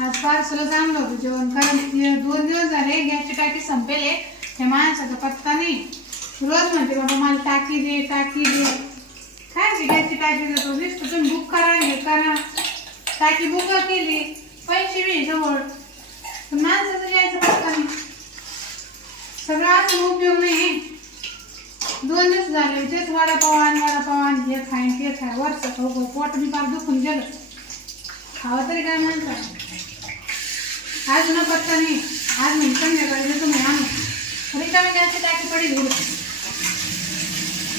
आज पार्सलच आणलं होतं जेवण. कारण दोन दिवस झाले गॅसची टाकी संपेले. त्या माणसाचा पत्ता नाही. रोज म्हणते बाबा मला टाकी दे टाकी दे. काय ती गॅसची टाकी देतो? दिसतो तुम्ही बुक करा हे करा. टाकी बुक केली. पैसे बी जवळ. पण माणसाचं घ्यायचं पत्ता नाही. सगळं असून उपयोग नाही. दोन दिवस झाले. तेच वडापाव आण वडापाव आण हे खाय ते खाय वरचं खाऊ पोट मी फार दुखून गेलं. खावं तरी काय म्हणतात? आज न पत्ता नाही आज मी संध्याकाळी देतो मी आणू रिकामी गॅसची टाकी पडी घेऊ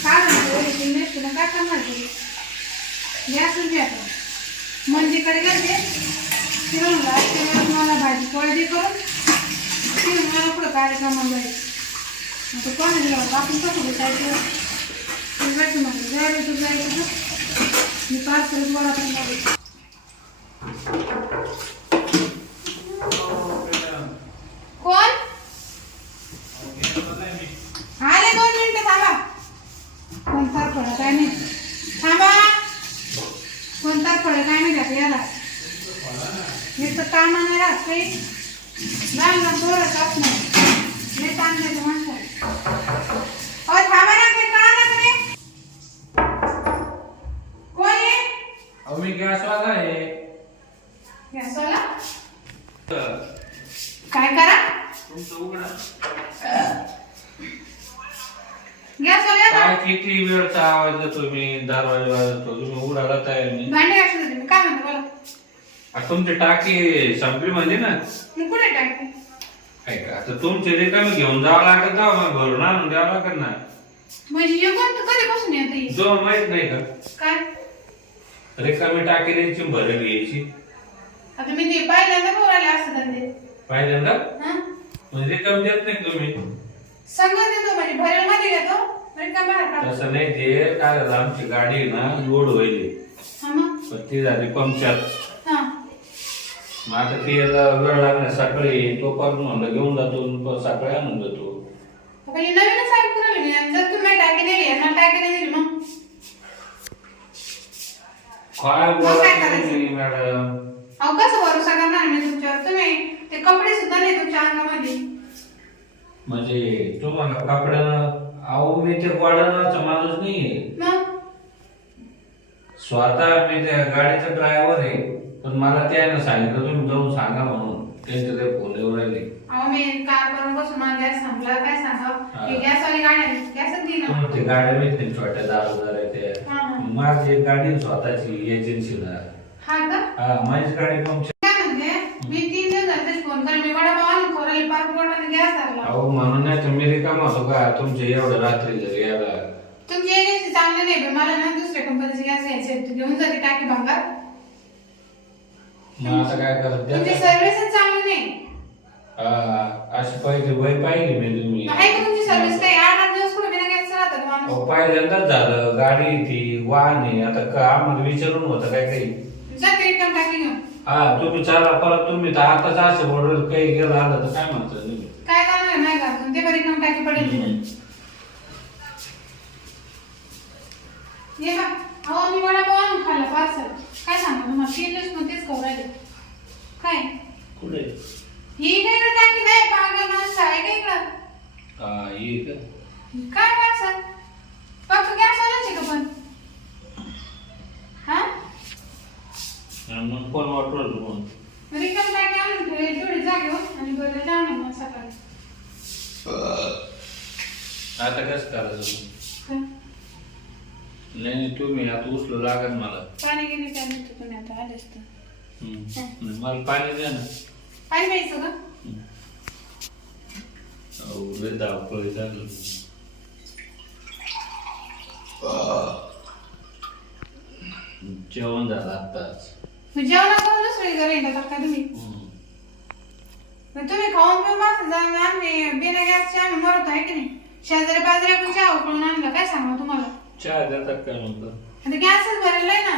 काय म्हणतो वडील नेसतो ना काय करणार तरी गॅसच घ्या मंदीकडे गेले फिरून फिरून मला भाजी पोळी करून फिरून मला पुढं कार्यक्रमाला जायचं? आता कोण दिलं आपण कसं भेटायचं? तू भेटू नको जायला तू जायचं ना. मी पार्सल बोला पण कोण आले दोन मिनिटं थांबा कोण तार पडा काय नाही थांबा कोण तार पडा काय नाही त्यात याला. हे तर कामा नाही राहत काही. लहान लहान पोरं जात नाही लय ताण देते माणसाला. अहो थांबा ना काही कळा ना तुम्ही कोण? आहे अहो मी गॅसवाला आहे. गॅसवाला? तर. काय करा? तुमचं उघडा. गॅसवाला काय किती वेळचा आवाज देतो मी? दरवाजा वाजवतो तुम्ही उघडायला तयार नाही. भांडे घासत होते मी काय म्हणतो बोला. आता तुमची टाकी संपली म्हणजे ना? मी कुठे टाकते काय का? आता तुमचे रिकामी घेऊन जावं लागत जावं मग घरून आणून द्यावं लागत ना. म्हणजे युगन तर कधीपासून येते ही? जो माहीत नाही का? काय? रिकामी टाकी द्यायची भरेल घ्यायची. आता मी ते पहिल्यांदा बोलायला असतं धंदे. पहिल्यांदा? हा? म्हणजे रिकामी देत नाही तुम्ही? सगळं देतो म्हणजे भरेल मध्ये घेतो म्हणजे काय बाहेर काढतो? तसं नाही ते काय झालं आमची गाडी आहे ना लोड होईल हा मग? पण ती झाली पंक्चर. हा. मग आता ते वेळ लागणार सकाळी तो पण म्हणलं घेऊन जातो मग सकाळी आणून देतो. म्हणजे नवीनच ऐकून राहिले मी आणि जर तुम्ही टाकी दिली आणि मला टाकी नाही दिली मग? काय मग बोला काय करायचं? तुम्ही मॅडम. अहो कसं भरोसा करणार मी तुमच्यावर? तुम्ही ते कपडे सुद्धा नाही तुमच्या अंगामध्ये. म्हणजे तुम्हाला कपड्यानं अहो मी ते वाढवण्याचा माणूस नाहीये. मग स्वतः मी त्या गाडीचा ड्रायव्हर आहे पण मला त्यानं सांगितलं तुम्ही जाऊन सांगा म्हणून. त्यांचे ते फोन येऊन राहिले. अहो मी काल परवा बसून मला गॅस संपला काय. सांगा ही. गॅसवाली गाडी गॅसच दिली ना? तुम्ही ते गाड्या छोट्या हजार आहे ते हा. माझी एक गाडी स्वतःची एजन्सीला हा का? हा माझी गाडी पंक्चर काय म्हणते मी तीन दिवस झाले फोन कर मी वडापाव आणून खोराली पाच अहो म्हणून नाही तुम्ही रिकामा होतो का? तुमचे एवढं रात्री घरी यायला तुमची एजन्सी चांगली नाही. मला ना दुसऱ्या कंपनीचे गॅस घ्यायचे आहेत. तू घेऊन जाते टाकी भांगार मग आता काय करत तुमची सर्व्हिसच चांगली नाही. हा, अशी पाहिजे वय पाहिली मी तुम्ही. आहे का तुमची सर्व्हिस काही आठ आठ दिवस कुठे बिना गॅस राहतात माणूस? अहो, पहिल्यांदाच झालं. गाडी ती वाहन आहे. आता का आम्हाला विचारून होतं काय काही. टाकी घेऊन. हा तुम्ही चला परत तुम्ही तर आताच असं बोलवर काही गेलं आलं तर काय म्हणता तुम्ही? काय करणार नाही का ते पण रिकाम टाकी पडेल. ये बा. अहो मी वडापाव आणून खाल्ला पार्सल काय सांगू तुम्हाला? तीन दिवस मग तेच खाऊ राहिले. काय? कुठे? ही काय इकडे टाकी. नाही पागल माणसं आहे का इकडं? हा ये का काय माणसं फक्त गॅस आणायचे का पण? हा? मग फोन वाटवलं मग. रिकाम टाकी आणून ठेवली थोडी जागेवर आणि बरं जाणार मग सकाळी. आता कसं करायचं? नाही नाही तुम्ही आता उचलू लागत मला. पाणी गेले काय नाही तुम्ही आता आलेच तर हम्म. नाही, मला पाणी द्या ना. पाणी प्यायचं का? अहो लय धावपळ झालं. जेवण झालं आताच मग जेवणा करून दुसरी घरी येतात का तुम्ही? हम्म. मग तुम्ही खाऊन पिऊन बस जाऊन आम्ही बिना गॅसचे आम्ही मरत आहे की नाही? शेजारी बाजारी आपण चहा उकळून आणलं? काय सांगा तुम्हाला? चहा देतात काय म्हणतो? आता गॅसच भरलेला आहे ना?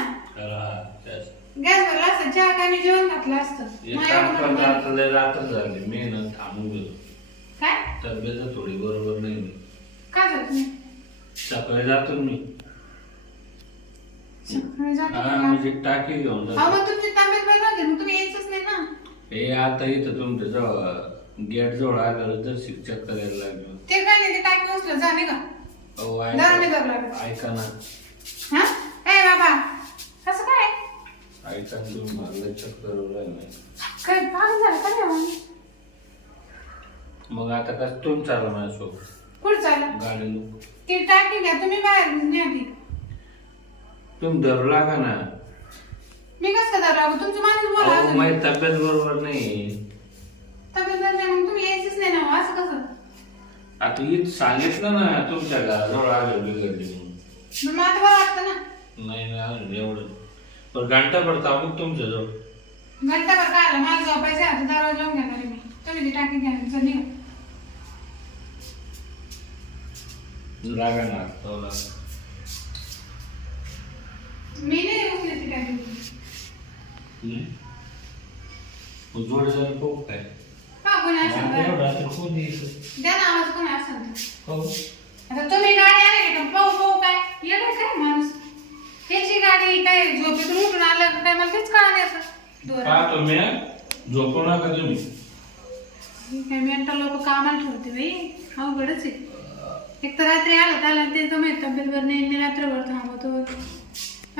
गॅस भरला असतं चहा काय मी जेवण घातलं असतं? एक मग काम एवढं करता मला- आता लय रात्र झाली मी ना थांबून गेलो. काय? तब्येत थोडी बरोबर नाही मी काय झालं तुम्ही सकाळी जातो मी. सकाळी जाता हा का? म्हणजे टाकी घेऊन अहो जातो मग तुमची तब्येत बरी नव्हती मग तुम्ही हे आता इथं तुमच्या जवळ गेट जवळ आल्यावर जर शिक्षक करायला लागलो. ते काय नाही ते टाकी उचलत जा नाही का अहो ऐका धरू लागत ऐका ना. हा? ए बाबा कसं काय? ऐका ना तुम्ही मला चक्कर राहिलं काय पागल झालं का नाही मग? मग आता कसं तुम्ही चालला माझ्यासोबत? कुठं चालला गाडी ती टाकी घ्या तुम्ही बाहेर न्या ती. तुम्ही धरू लागा ना. मी कसं काय राहू तुमची माणूस बोला अहो अजून. माझी तब्येत बरोबर नाही. तब्येत नाही मग तुम्ही यायचीच नाही ना हो, असं कसं? आता इथं सांगितलं ना तुमच्या घराजवळ आलं बिघडली म्हणून. मग आता बरं वाटतं ना? नाही नाही एवढं. पण घंटा पडता मग तुमच्याजवळ घंटाभर काय आलं? मला झोपायचं आहे, आता दरवाजा लावून घेणार आहे मी तुम्ही ती टाकी घ्या चल निघा. लागा ना तो लागा. मी नाही उचली ती टाकी नाही? मग जोड जाऊन पाहू काय हा कोणी असेल बरं. एवढं आता कोण यायचं? द्या ना आवाज कोणी असेल तर. पाहू. आता तुम्ही गाडी आले का पाहू पाहू काय येणार काय माणूस त्याची गाडी काय झोपेतून उठून आलं का काय मला तेच कळा नाही असं दोरा. पाहतो मी हा. झोपू नका तुम्ही ही काय मेंटल लोक कामाला ठेवते बाई अवघडच आहे एक तर रात्री आलं त्याला ते तर माहीत तब्येत बरं नाही मी रात्रभर थांबवतो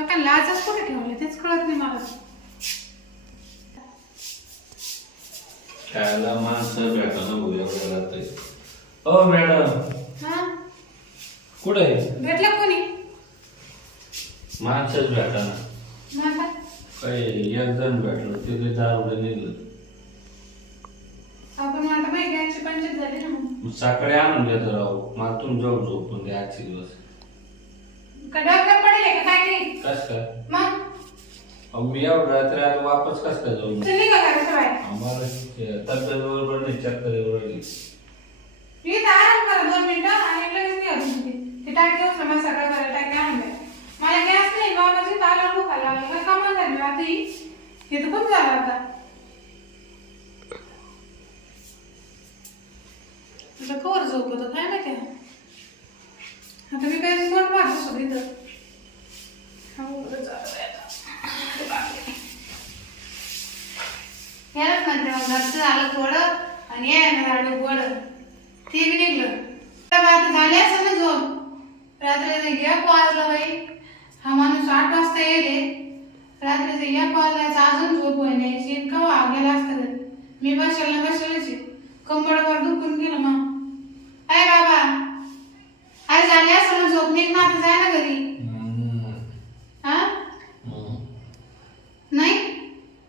का लाजच कुठे ठेवले तेच कळत नाही मला खायला माणसं भेटा ना भाऊ एवढ्या रात्री हो मॅडम. हा? कुठे भेटलं कोणी? माणसंच भेटा ना मग आता काही एक जण भेटलं ते काही दारू निघलं. आपण आता माहिती घ्यायची पंचायत झाली ना मग. सकाळी आणून देतो राहू मला तुम जाऊन झोपून द्या आजचे दिवस. का डॉक्टर पडेल का काय नाही कस काय? मग अहो, मी एवढं रात्री वापस कस काय जाऊन चल का घराच्या बाहेर. आम्हाला ते तब्येत बरोबर नाही चक्कर येऊ राहिली मी तर आराम करा दोन मिनिटं. आणि लगेच निघा तुम्ही ते टाकी उचला मला सकाळ करायला टाकी आणून द्या. मला गॅस नाही बाबाची ताला दुखायला लागलं. काय कामाला झाली आता ही हे तर खूप झालं आता. तुला कवर झोप होतं काय माहिती? आता मी काय कोण पाहतो सगळी तर यालाच म्हणते मग घरचं झालं थोडं आणि यायला झालं गोड. ते बी निघलं. आता झाले असं ना झोप. रात्रीचे एक वाजला बाई. हा माणूस आठ वाजता येले रात्रीचं एक वाजल्याचं अजून झोप होई नाही. इतकं वाघ गेला असतं मी बसला बसलेच कंबरवर दुखून गेलं मग. अरे बाबा. अरे झाले असं ना झोप. निघ आता जाय ना घरी हा नाही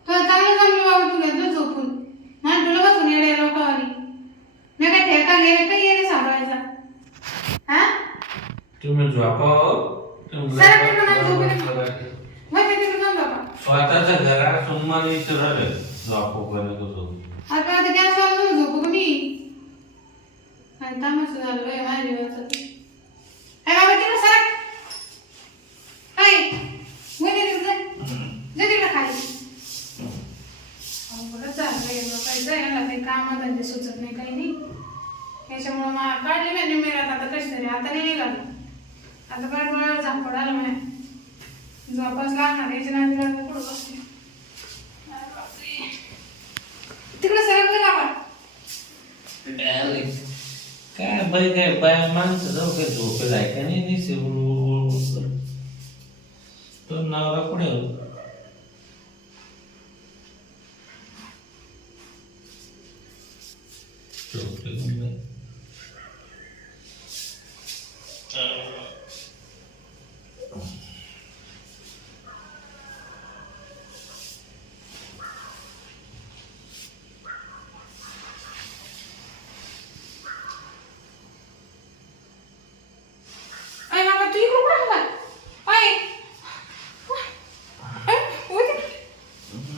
तुला चांगलं जमलं बाबा तू घेतलं झोपून मला तुला बसून येडे लोकांवाली मी काय गेले सांभाळायचा हा? तुम्ही झोपा सर, मी झोपेल. मग ते जाऊन स्वतःच्या घरात सुनमान विचारलं झोपू? पर्यंत झोप आता आता गॅस वाला जाऊन झोपू का मी आणि तामाचं झालं बाई माझ्या जीवाचं अरे बाबा तिकडे सरक हायमध्ये तिकडे जा तिकडे खाली। अवघडच झालं बाई लोकांचं याला काही कामाधंदे सुचत नाही काही नाही। त्याच्यामुळं मला काढली मी निमेरात आता कशी तरी आता नाही निघालं आता बरं डोळ्यावर झापड आलं म्हणे. झोपाच लागणार याच्या नाही लागलं कुठं बसते तिकडे सरकलं का आपण काय बाई काय बाय माणसं जाऊ काय झोपेल आहे का? नाही दिसे तो नवरा कुठे हो? झोपेल नाही. अय बाबा तू इकडे कुठे आला अय अय होते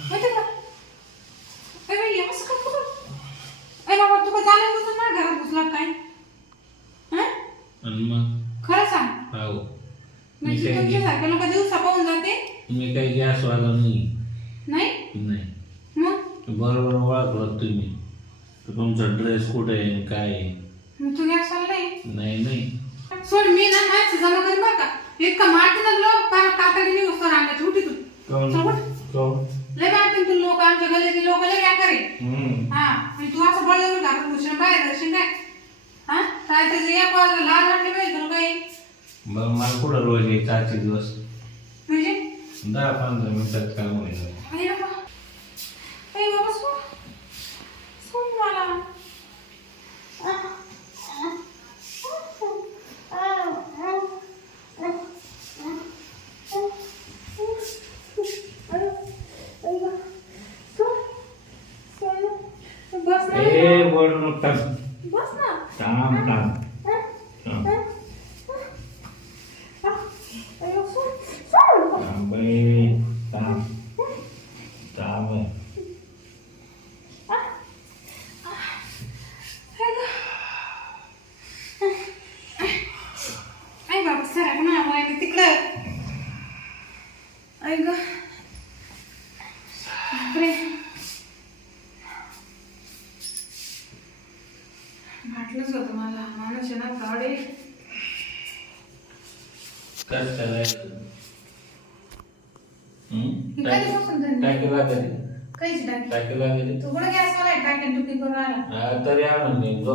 होते का अय बाई हे असं काय कुठं अय बाबा तू का जाणं बुजून ना घरात घुसला काय हं? आणि मग खरं सांग हो मी मी काय लोक दिवसा पाहून जाते. मी काही गॅस वाला नाही. नाही? नाही. मग? बरोबर ओळखलं तुम्ही. तर तुमचा ड्रेस कुठे आहे काय आहे? मग तू गॅस नाही. नाही नाही. सोड मी ना माहिती जमा करी का? इतका मारते ना लोक पार कातडीने उसतो रांगाची उठी तू काऊन? चल उठ. लय मारते तू लोक आमच्या गल्लीतले लोक लय काय करे. हम्म. हा आणि तू असं बळजबरी घरात घुसून बाहेर जाशील काय? हा? काय त्याचं एक वाजता लाज वाटली पाहिजे तुला काही? मग मला कुठं रोज यायचं आजचे दिवस म्हणजे दहा पंधरा मिनिटात काम होईल अरे बाबा अरे बाबा सोड सोड मला बस ना ए बोल नको थांब बस ना थांब थांब थांब अयो सोड सोड थांब बाई. थांब थांब आई बाबा सरा पण आम्हाला तिकडं आई ग बापरे वाटलंच होतं मला माणूस आहे ना फ्रॉड आहे काय तरी काहीच टाकी तू? कुठे गॅस वाला टाकी टुकी करून आला. तरी आणून देईन जो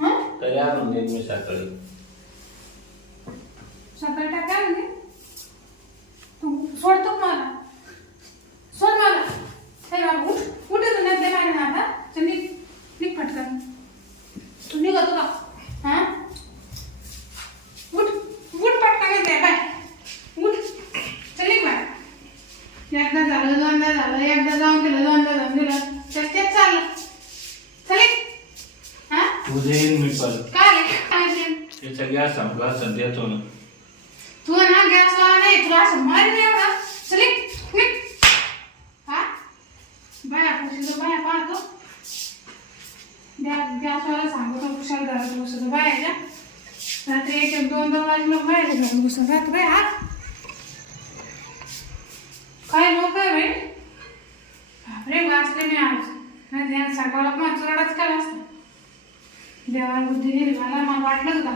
हं? तरी आणून देईन मी सकाळी. सकाळी टाका तू सोडतो मला सोड मला हे बाबा उठ उठ तू नाही पाहिजे ना आता चल निघ निघ पटकन तू निघतो का हा उठ उठ पटकन दे बाय उठ चल निघ बाय एकदा झालं दोनदा झालं एकदा जाऊन दिलं दोनदा जाऊन दिलं तर तेच चाललं चल निघ. हा उद्या येईन मी परत काय काय ते? त्याचा गॅस संपला सध्याच ना तू ना गॅस वाला नाही तुला असं मारी नाही एवढा. चल निघ, हा? बाया कुशीला बाया पाहतो. गॅसवाला सांगतो कुशाल घरात बसतो. बायाच्या रात्री एक एक दोन दोन वाजले बायाच्या घरात बसतो. राहतो बाय हा? काय लोक आहे बाई? बापरे वाचले मी आज. नाही ध्यान सकाळ मग चुराडाच काय वाचता? देवाला बुद्धी दिली मला मला वाटलंच का